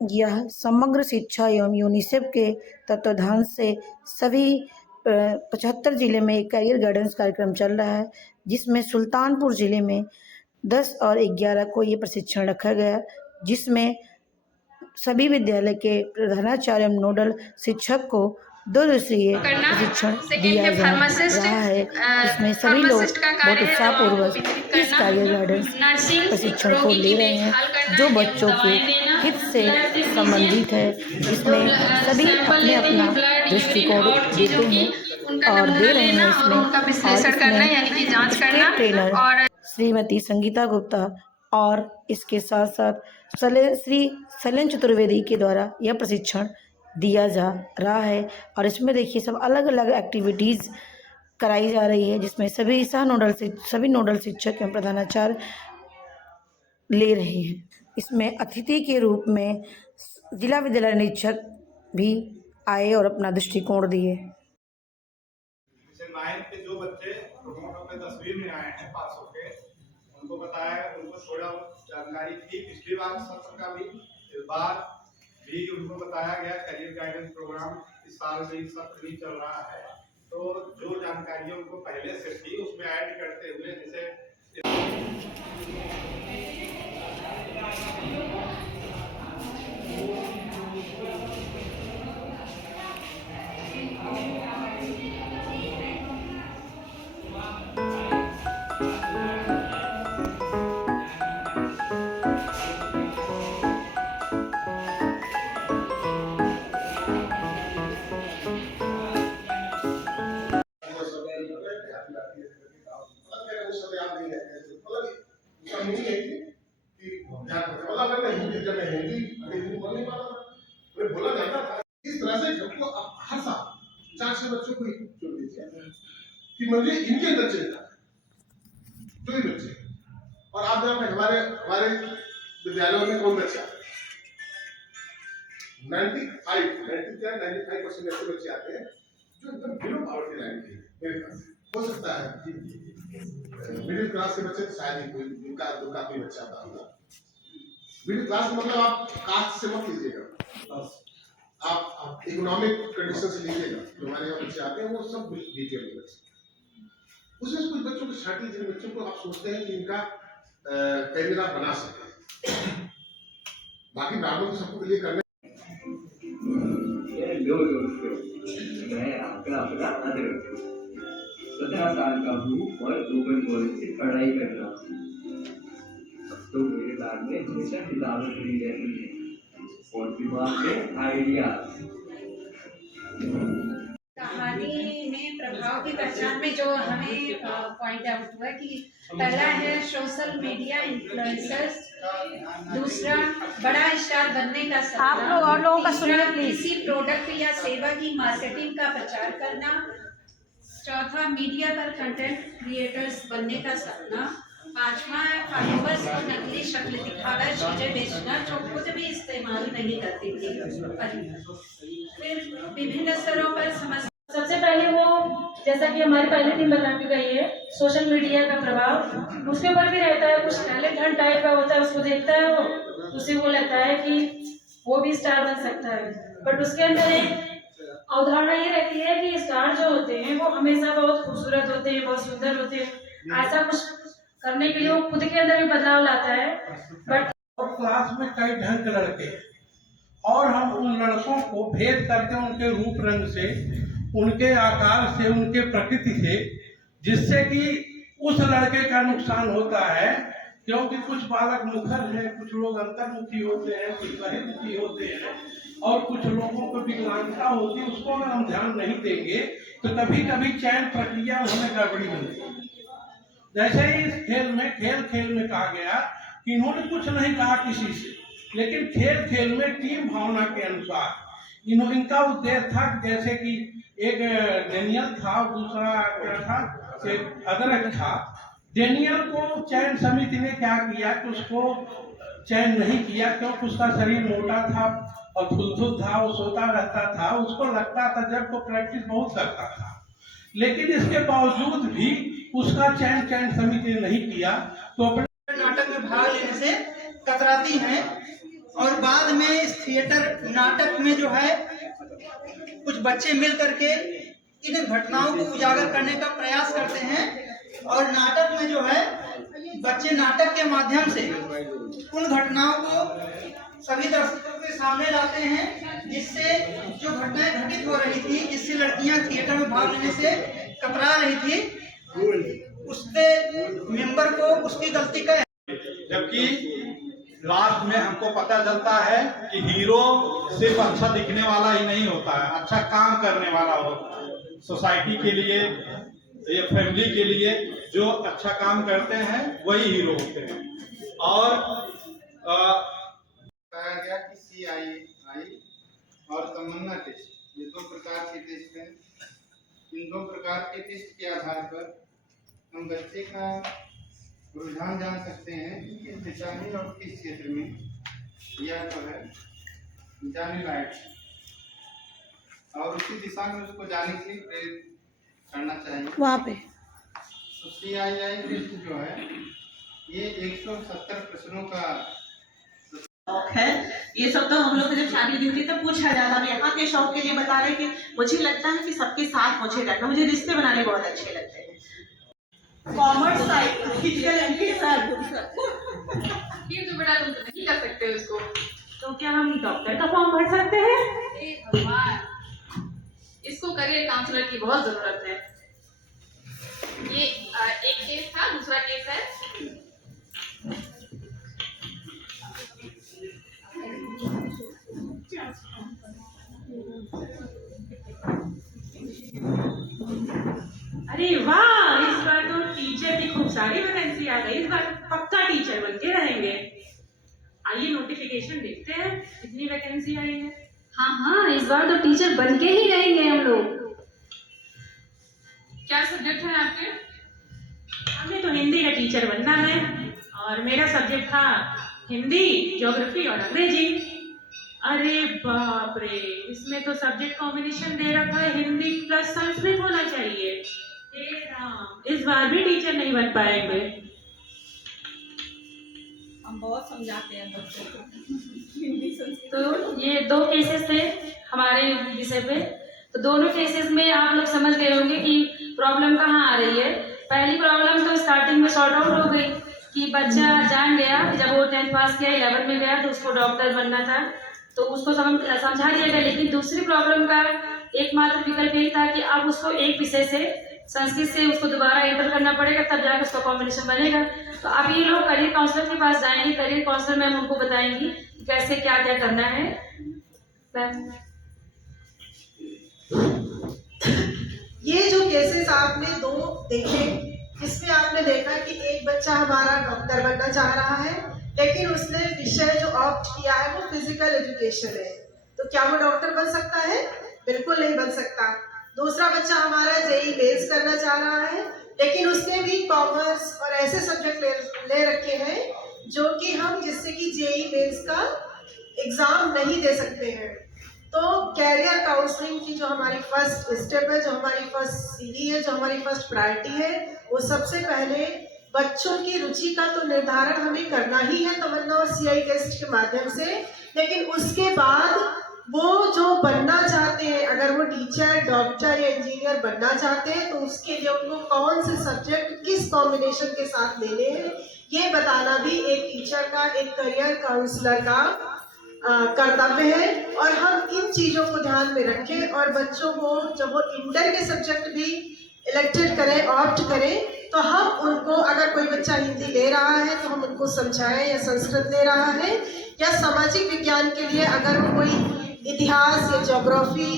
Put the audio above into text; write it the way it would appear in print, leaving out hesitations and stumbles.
यह समग्र शिक्षा एवं यूनिसेफ के तत्वाधान से सभी 75 जिले में एक करियर गाइडेंस कार्यक्रम चल रहा है, जिसमें सुल्तानपुर जिले में 10 और 11 को ये प्रशिक्षण रखा गया, जिसमें सभी विद्यालय के प्रधानाचार्य एवं नोडल शिक्षक को 2 दिवसीय प्रशिक्षण दिया जा रहा है। इसमें सभी लोग बहुत उत्साहपूर्वक इस करियर गाइडेंस प्रशिक्षण को ले रहे हैं, जो बच्चों के हित से संबंधित है। इसमें सभी अपना दृष्टिकोण देते हैं और दे रहे हैं इसमें। और इसमें स्टेट ट्रेनर श्रीमती संगीता गुप्ता और इसके साथ साथ श्री शैलेंद्र चतुर्वेदी के द्वारा यह प्रशिक्षण दिया जा रहा है। और इसमें देखिए सब अलग अलग एक्टिविटीज़ कराई जा रही है, जिसमें सभी नोडल शिक्षक एवं प्रधानाचार्य ले रहे हैं। इसमें अतिथि के रूप में जिला विद्यालय निरीक्षक भी आए और अपना दृष्टिकोण दिए। के जो बच्चे प्रमोट होकर 10वीं में आए हैं पास होके, उनको बताया, उनको थोड़ा जानकारी थी पिछली बार सत्र का भी, इस बार भी उनको बताया गया। करियर गाइडेंस प्रोग्राम इस साल से इस सत्र भी चल रहा है, तो जो जानकारियां उनको पहले से थी उसमें ऐड करते हुए, जैसे बोला जाता था इस तरह से सबको हर साल 400 बच्चों को चुन लीजिए कि मुझे इनके अंदर चाहिए जो भी बच्चे। और आप जब हमारे विद्यालयों में कौन बच्चा 95% ऐसे बच्चे आते हैं जो एकदम बिलो पॉवर्टी लाइन के मेरे पास हो सकता है मिडिल क्लास के बच्चे शायद ही कोई काफी बच्चा आता होगा। मिडिल क्लास मतलब आप कास्ट से मत लीजिएगा, आप इकोनॉमिक कंडीशन से लीजिएगा। जो हमारे यहाँ बच्चे आते हैं वो सब बीपीएल के बच्चे। उसमें कुछ बच्चों की छाटी, जिन बच्चों को आप सोचते हैं कि इनका करियर आप बना सकते हैं, बाकी बातों को सबको लिए करने। मैं अपना 17 साल का हूँ और ओपन कॉलेज से पढ़ाई कर रहा हूँ। तो मेरे बैग में हमेशा किताबें खड़ी रहती हैं और दिमाग में आइडिया। कहानी में प्रभाव की पहचान में जो हमें पॉइंट आउट हुआ कि पहला है सोशल मीडिया इन्फ्लुएंसर्स, दूसरा बड़ा स्टार बनने का सपना, आप लोग और लोगों का सुनिए प्लीज। किसी प्रोडक्ट या सेवा की मार्केटिंग का प्रचार करना, चौथा मीडिया पर कंटेंट क्रिएटर्स बनने का सपना, पांचवा फॉलोअर्स को नकली शक्ल दिखाकर चीजें बेचना जो खुद भी इस्तेमाल नहीं करती थी। फिर विभिन्न स्तरों पर समस्या। सबसे पहले वो जैसा कि हमारी पहले टीम बता के गई है, सोशल मीडिया का प्रभाव उसके ऊपर भी रहता है। कुछ टैलेंट हंट टाइप का होता है, उसको देखता है वो, उसे वो लगता है कि वो भी स्टार बन सकता है। बट उसके अंदर एक अवधारणा ये रहती है कि स्टार जो होते हैं वो हमेशा बहुत खूबसूरत होते हैं, बहुत सुंदर होते हैं। ऐसा कुछ करने के लिए वो खुद के अंदर भी बदलाव लाता है। बट क्लास में कई ढंग के लड़के हैं और हम उन लड़कों को भेद करते हैं उनके रूप रंग से, उनके आकार से, उनके प्रकृति से, जिससे कि उस लड़के का नुकसान होता है। क्योंकि कुछ बालक मुखर हैं, कुछ लोग अंतर्मुखी होते हैं, कुछ बहिर्मुखी होते हैं और कुछ लोगों को विकलांगता होती है। उसको अगर हम ध्यान नहीं देंगे तो कभी कभी चयन प्रक्रिया हमें गड़बड़ी बनती है। जैसे ही इस खेल में कहा गया कि इन्होंने कुछ नहीं कहा किसी से, लेकिन खेल में टीम भावना के अनुसार इनका उद्देश्य था। जैसे कि एक डेनियल था, दूसरा क्या था, एक अदरक था। डेनियल को चयन समिति ने क्या किया कि उसको चयन नहीं किया, क्योंकि उसका शरीर मोटा था और थुलथुल था, वो सोता रहता था। उसको लगता था जब वो प्रैक्टिस बहुत करता था, लेकिन इसके बावजूद भी उसका चयन समिति ने नहीं किया। तो अपने नाटक में भाग लेने से कतराती हैं और बाद में थिएटर नाटक में जो है कुछ बच्चे मिल करके इन घटनाओं को उजागर करने का प्रयास करते हैं और नाटक में जो है बच्चे नाटक के माध्यम से उन घटनाओं को सभी दर्शकों के सामने लाते हैं, जिससे जो घटनाएं घटित हो रही थी, जिससे लड़कियां थिएटर में भाग लेने से कतरा रही थी, उसके मेंबर को उसकी गलती का, जबकि लास्ट में हमको पता चलता है कि हीरो सिर्फ अच्छा दिखने वाला ही नहीं होता है, अच्छा काम करने वाला होता है। सोसाइटी के लिए या फैमिली के लिए जो अच्छा काम करते हैं वही हीरो होते हैं। और बताया गया कि CII और तमन्ना टेस्ट, ये 2 प्रकार के टेस्ट हैं। इन 2 प्रकार के टेस्ट के आधार पर हम बच्चे का रुझान जान सकते हैं कि किस दिशा में और किस क्षेत्र में यह जो है जाने लायक है, और उसी दिशा में उसको जाने के लिए प्रेरित करना चाहिए। वहाँ पे तो CII टेस्ट जो है ये 170 प्रश्नों का शौक है। ये सब तो हम लोग जब शादी होती थी तब पूछा जाता। मैं यहाँ के शौक के लिए बता रहे कि मुझे लगता है कि सबके साथ मुझे रहना, मुझे रिश्ते बनाने बहुत अच्छे लगते हैं। कॉमर्स साइड फिजिकल के साथ ये तो बेटा तुम नहीं कर सकते उसको। तो क्या हम डॉक्टर का फॉर्म भर सकते हैं? हे भगवान, इसको करियर काउंसलर की बहुत जरूरत है। ये एक केस था, दूसरा केस है। अरे वाह, इस बार तो टीचर की खूब सारी वैकेंसी आ गई। इस बार पक्का टीचर बन के रहेंगे। आइए नोटिफिकेशन देखते हैं कितनी वैकेंसी आई है। हाँ, इस बार तो टीचर बन के ही रहेंगे हम लोग। क्या सब्जेक्ट है आपके? हमें तो हिंदी का टीचर बनना है और मेरा सब्जेक्ट था हिंदी, ज्योग्राफी और अंग्रेजी। अरे बाप रे, इसमें तो सब्जेक्ट कॉम्बिनेशन दे रखा है हिंदी प्लस संस्कृत होना चाहिए। हे राम, इस बार भी टीचर नहीं बन पाएंगे। हम बहुत समझाते हैं बच्चों को हिंदी संस्कृत। तो ये 2 केसेस थे हमारे विषय पे। तो दोनों केसेस में आप लोग समझ गए होंगे कि प्रॉब्लम कहाँ आ रही है। पहली प्रॉब्लम तो स्टार्टिंग में सॉर्ट आउट हो गई कि बच्चा जान गया, जब वो 10th पास किया 11 में गया तो उसको डॉक्टर बनना था, तो उसको समझा दिया गया। लेकिन दूसरी प्रॉब्लम का एकमात्र विकल्प यही था कि अब उसको एक विषय से संस्कृत से उसको दोबारा इंटर करना पड़ेगा, तब जाकर उसका कॉम्बिनेशन बनेगा। तो अब ये लोग करियर काउंसलर के पास जाएंगे। करियर काउंसलर मैम उनको बताएंगी कैसे क्या क्या करना है। ये जो केसेस आपने 2 देखे, इसमें आपने देखा कि एक बच्चा हमारा डॉक्टर बनना चाह रहा है, लेकिन उसने विषय जो ऑप्ट किया है वो फिजिकल एजुकेशन है। तो क्या वो डॉक्टर बन सकता है? बिल्कुल नहीं बन सकता। दूसरा बच्चा हमारा JEE मेंस करना चाह रहा है, लेकिन उसने भी कॉमर्स और ऐसे सब्जेक्ट ले रखे हैं जो कि हम जिससे कि JEE मेंस का एग्जाम नहीं दे सकते हैं। तो कैरियर काउंसलिंग की जो हमारी फर्स्ट स्टेप है, जो हमारी फर्स्ट सीढ़ी है, जो हमारी फर्स्ट प्रायोरिटी है, वो सबसे पहले बच्चों की रुचि का तो निर्धारण हमें करना ही है तमन्ना और CII टेस्ट के माध्यम से। लेकिन उसके बाद वो जो बनना चाहते हैं, अगर वो टीचर, डॉक्टर या इंजीनियर बनना चाहते हैं, तो उसके लिए उनको कौन से सब्जेक्ट किस कॉम्बिनेशन के साथ लेने हैं, ये बताना भी एक टीचर का, एक करियर काउंसलर का कर्तव्य है। और हम इन चीज़ों को ध्यान में रखें और बच्चों को जब वो इंटर के सब्जेक्ट भी इलेक्टेड करें, ऑप्ट करें, तो हम उनको, अगर कोई बच्चा हिंदी ले रहा है तो हम उनको समझाएं, या संस्कृत ले रहा है, या सामाजिक विज्ञान के लिए अगर वो कोई इतिहास या ज्योग्राफी